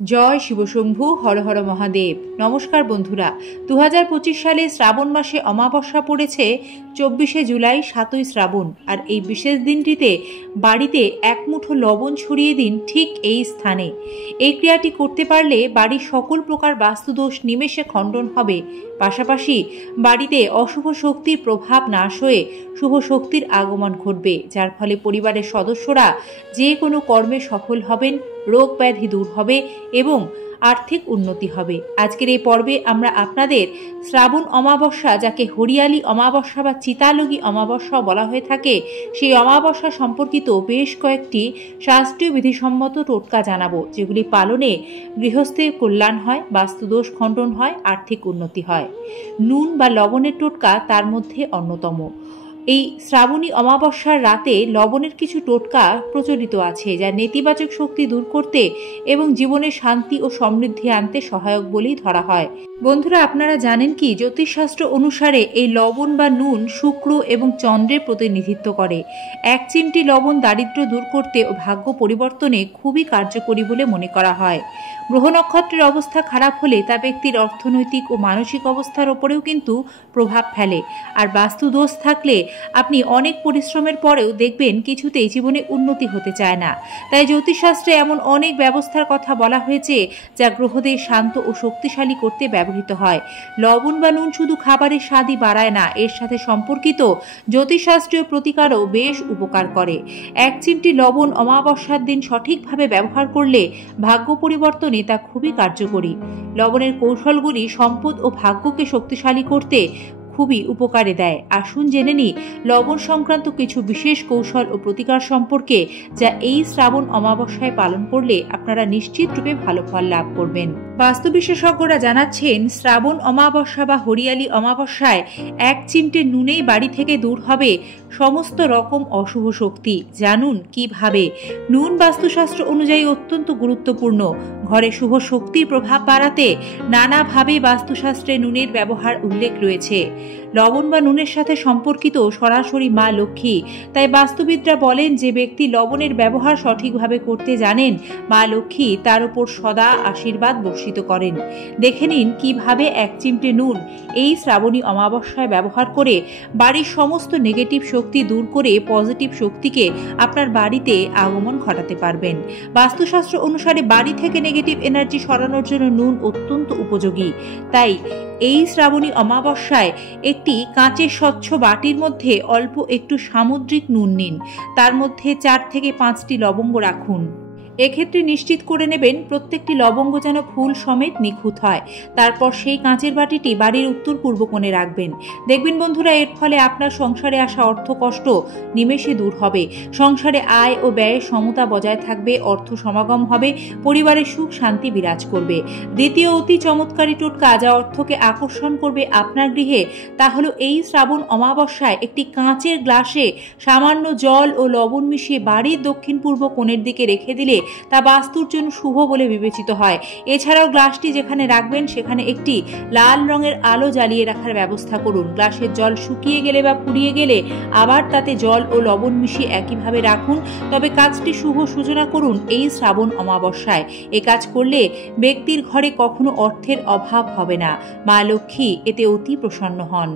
জয় শিবশম্ভু, হর হর মহাদেব। নমস্কার বন্ধুরা, 2025 সালে শ্রাবণ মাসে অমাবস্যা পড়েছে 24শে জুলাই, 7ই শ্রাবণ। আর এই বিশেষ দিনটিতে বাড়িতে এক মুঠো লবণ ছড়িয়ে দিন ঠিক এই স্থানে। এই ক্রিয়াটি করতে পারলে বাড়ির সকল প্রকার বাস্তুদোষ নিমেষে খণ্ডন হবে। পাশাপাশি বাড়িতে অশুভ শক্তির প্রভাব নাশ হয়ে শুভ শক্তির আগমন ঘটবে, যার ফলে পরিবারের সদস্যরা যে কোনো কর্মে সফল হবেন, রোগ ব্যাধি দূর হবে এবং আর্থিক উন্নতি হবে। আজকের এই পর্বে আমরা আপনাদের শ্রাবণ অমাবস্যা, যাকে হরিয়ালি অমাবস্যা বা চিতালগী অমাবস্যা বলা হয়ে থাকে, সেই অমাবস্যা সম্পর্কিত বেশ কয়েকটি শাস্ত্রীয় বিধিসম্মত টোটকা জানাবো, যেগুলি পালনে গৃহস্থের কল্যাণ হয়, বাস্তুদোষ খণ্ডন হয়, আর্থিক উন্নতি হয়। নুন বা লবণের টোটকা তার মধ্যে অন্যতম। এই শ্রাবণী অমাবস্যার রাতে লবণের কিছু টোটকা প্রচলিত আছে, যা নেতিবাচক শক্তি দূর করতে এবং জীবনে শান্তি ও সমৃদ্ধি আনতে সহায়ক বলেই ধরা হয়। বন্ধুরা, আপনারা জানেন কি, জ্যোতিষশাস্ত্র অনুসারে এই লবণ বা নুন শুক্র এবং চন্দ্রের প্রতিনিধিত্ব করে। এক চিমটি লবণ দারিদ্র্য দূর করতে ও ভাগ্য পরিবর্তনে খুবই কার্যকরী বলে মনে করা হয়। গ্রহ নক্ষত্রের অবস্থা খারাপ হলে তা ব্যক্তির অর্থনৈতিক ও মানসিক অবস্থার ওপরেও কিন্তু প্রভাব ফেলে। আর বাস্তু দোষ থাকলে আপনি অনেক পরিশ্রমের পরেও দেখবেন কিছুতেই জীবনে উন্নতি হতে চায় না। তাই জ্যোতিষশাস্ত্রে এমন অনেক ব্যবস্থার কথা বলা হয়েছে, যা গ্রহদের শান্ত ও শক্তিশালী করতে ব্যবহৃত হয়। লবণ বা নুন শুধু খাবারের স্বাদই বাড়ায় না, এর সাথে সম্পর্কিত জ্যোতিষশাস্ত্রীয় প্রতিকারও বেশ উপকার করে। এক চিমটি লবণ অমাবস্যার দিন সঠিকভাবে ব্যবহার করলে ভাগ্য পরিবর্তনে তা খুবই কার্যকরী। লবণের কৌশলগুলি সম্পদ ও ভাগ্যকে শক্তিশালী করতে খুবই উপকারে দেয়। আসুন জেনে নিই লবণ সংক্রান্ত কিছু বিশেষ কৌশল ও প্রতিকার সম্পর্কে, যা এই শ্রাবণ অমাবস্যায় পালন করলে আপনারা নিশ্চিত রূপে ভালো ফল লাভ করবেন। বাস্তু বিশেষজ্ঞরা জানাচ্ছেন, শ্রাবণ অমাবস্যা বা হরিয়ালি অমাবস্যায় এক চিমটে নুনেই বাড়ি থেকে দূর হবে সমস্ত রকম অশুভ শক্তি। জানুন কিভাবে। নুন বাস্তুশাস্ত্র অনুযায়ী অত্যন্ত গুরুত্বপূর্ণ। ঘরে শুভ শক্তির প্রভাব বাড়াতে নানাভাবে বাস্তুশাস্ত্রে নুনের ব্যবহার উল্লেখ রয়েছে। লবণ বা নুনের সাথে সম্পর্কিত সরাসরি মা লক্ষ্মী। তাই বাস্তুবিদরা বলেন, যে ব্যক্তি লবণের ব্যবহার সঠিকভাবে করতে জানেন, মা লক্ষ্মী তার উপর সদা আশীর্বাদ বর্ষিত করেন। দেখে নিন কিভাবে এক চিমটে নুন এই শ্রাবণী অমাবস্যায় ব্যবহার করে বাড়ির সমস্ত নেগেটিভ শক্তি দূর করে পজিটিভ শক্তিকে আপনার বাড়িতে আগমন ঘটাতে পারবেন। বাস্তুশাস্ত্র অনুসারে বাড়ি থেকে নেগেটিভ এনার্জি সরানোর জন্য নুন অত্যন্ত উপযোগী। তাই এই শ্রাবণী অমাবস্যায় একটি কাঁচের স্বচ্ছ বাটির মধ্যে অল্প একটু সামুদ্রিক নুন নিন। তার মধ্যে 4 থেকে 5টি লবঙ্গ রাখুন। এক্ষেত্রে নিশ্চিত করে নেবেন প্রত্যেকটি লবঙ্গ যেন ফুল সমেত নিখুঁত হয়। তারপর সেই কাঁচের বাটিটি বাড়ির উত্তর পূর্ব কোণে রাখবেন। দেখবেন বন্ধুরা, এর ফলে আপনার সংসারে আসা অর্থ কষ্ট নিমেষে দূর হবে। সংসারে আয় ও ব্যয়ের সমতা বজায় থাকবে, অর্থ সমাগম হবে, পরিবারের সুখ শান্তি বিরাজ করবে। দ্বিতীয় অতি চমৎকারী টোটকা, যা অর্থকে আকর্ষণ করবে আপনার গৃহে, তা হলো এই শ্রাবণ অমাবস্যায় একটি কাঁচের গ্লাসে সামান্য জল ও লবণ মিশিয়ে বাড়ির দক্ষিণ পূর্ব কোণের দিকে রেখে দিলে তা বাস্তুর জন্য শুভ বলে বিবেচিত হয়। এছাড়াও গ্লাসটি যেখানে রাখবেন সেখানে একটি লাল রঙের আলো জ্বালিয়ে রাখার ব্যবস্থা করুন। গ্লাসের জল শুকিয়ে গেলে বা ফুরিয়ে গেলে আবার তাতে জল ও লবণ মিশিয়ে একইভাবে রাখুন। তবে কাজটি শুভ সূচনা করুন এই শ্রাবণ অমাবস্যায়। এ কাজ করলে ব্যক্তির ঘরে কখনো অর্থের অভাব হবে না। মা লক্ষ্মী এতে অতি প্রসন্ন হন।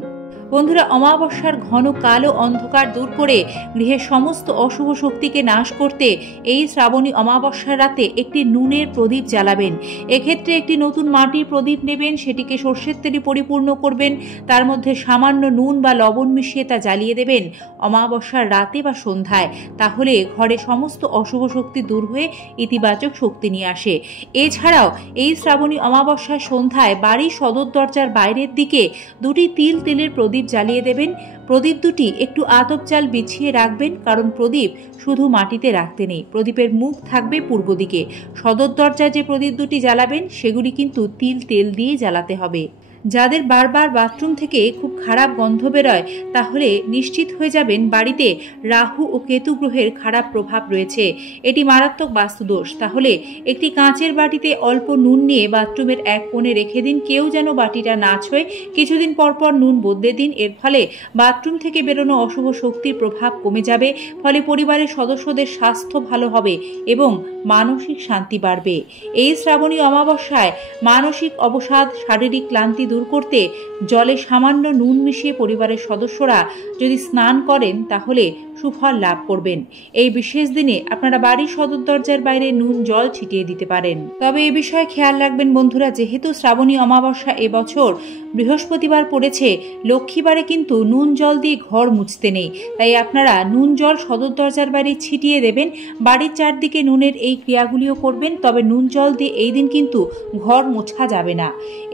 বন্ধুরা, অমাবস্যার ঘন কালো অন্ধকার দূর করে গৃহের সমস্ত অশুভ শক্তিকে নাশ করতে এই শ্রাবণী অমাবস্যার রাতে একটি নুনের প্রদীপ জ্বালাবেন। এক্ষেত্রে একটি নতুন মাটির প্রদীপ নেবেন, সেটিকে সর্ষের তেলে পরিপূর্ণ করবেন, তার মধ্যে সামান্য নুন বা লবণ মিশিয়ে তা জ্বালিয়ে দেবেন অমাবস্যার রাতে বা সন্ধ্যায়। তাহলে ঘরে সমস্ত অশুভ শক্তি দূর হয়ে ইতিবাচক শক্তি নিয়ে আসে। এছাড়াও এই শ্রাবণী অমাবস্যার সন্ধ্যায় বাড়ির সদর দরজার বাইরের দিকে 2টি তেলের প্রদীপ জ্বালিয়ে দেবেন। প্রদীপ দুটি একটু আতপ চাল বিছিয়ে রাখবেন, কারণ প্রদীপ শুধু মাটিতে রাখতে নেই। প্রদীপের মুখ থাকবে পূর্ব দিকে। সদর দরজায় যে প্রদীপ দুটি জ্বালাবেন সেগুলি কিন্তু তেল দিয়ে জ্বালাতে হবে। যাদের বারবার বাথরুম থেকে খুব খারাপ গন্ধ বেরোয় তাহলে নিশ্চিত হয়ে যাবেন বাড়িতে রাহু ও কেতু গ্রহের খারাপ প্রভাব রয়েছে। এটি মারাত্মক বাস্তুদোষ। তাহলে একটি কাঁচের বাটিতে অল্প নুন নিয়ে বাথরুমের এক কোণে রেখে দিন, কেউ যেন বাটিটা না ছোঁয়। কিছুদিন পর পর নুন বদলে দিন। এর ফলে বাথরুম থেকে বেরোনো অশুভ শক্তির প্রভাব কমে যাবে, ফলে পরিবারের সদস্যদের স্বাস্থ্য ভালো হবে এবং মানসিক শান্তি বাড়বে। এই শ্রাবণী অমাবস্যায় মানসিক অবসাদ, শারীরিক ক্লান্তি দূর করতে জলে সামান্য নুন মিশিয়ে পরিবারের সদস্যরা যদি স্নান করেন তাহলে সুফল লাভ করবেন। এই বিশেষ দিনে আপনারা বাড়ির সদর দরজার বাইরে নুন জল ছিটিয়ে দিতে পারেন। তবে এ বিষয়ে খেয়াল রাখবেন বন্ধুরা, যেহেতু শ্রাবণী অমাবস্যা এবছর বৃহস্পতিবার পড়েছে, লক্ষ্মীবারে কিন্তু নুন জল দিয়ে ঘর মুছতে নেই। তাই আপনারা নুন জল সদর দরজার বাইরে ছিটিয়ে দেবেন। বাড়ির চারদিকে নুনের এই ক্রিয়াগুলিও করবেন, তবে নুন জল দিয়ে এই দিন কিন্তু ঘর মোছা যাবে না।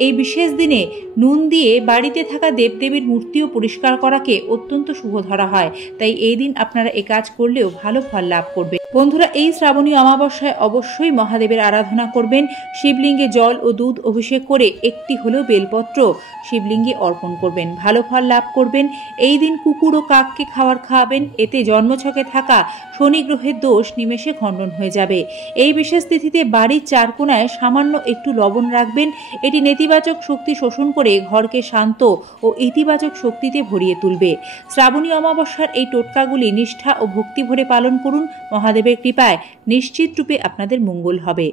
এই বিশেষ দিনে নুন দিয়ে বাড়িতে থাকা দেবদেবীর মূর্তিও পরিষ্কার করাকে অত্যন্ত শুভ ধরা হয়। তাই এই দিন আপনারা এই কাজ করলেও ভালো ফল লাভ করবে। বন্ধুরা, এই শ্রাবণী অমাবস্যায় অবশ্যই মহাদেবের আরাধনা করবেন। শিবলিঙ্গে জল ও দুধ অভিষেক করে একটি হলেও বেলপত্র শিবলিঙ্গে অর্পণ করবেন, ভালো ফল লাভ করবেন। এই দিন কুকুর ও কাককে খাবার খাওয়াবেন, এতে জন্মছকে থাকা শনি গ্রহের দোষ নিমেষে খণ্ডন হয়ে যাবে। এই বিশেষ তিথিতে বাড়ির চার কোণায় সামান্য একটু লবণ রাখবেন। এটি নেতিবাচক শক্তি শোষণ করে ঘরকে শান্ত ও ইতিবাচক শক্তিতে ভরিয়ে তুলবে। শ্রাবণী অমাবস্যার এই টোটকাগুলি নিষ্ঠা ও ভক্তি ভরে পালন করুন। মহাদেবের কৃপায় নিশ্চিত রূপে আপনাদের মঙ্গল হবে।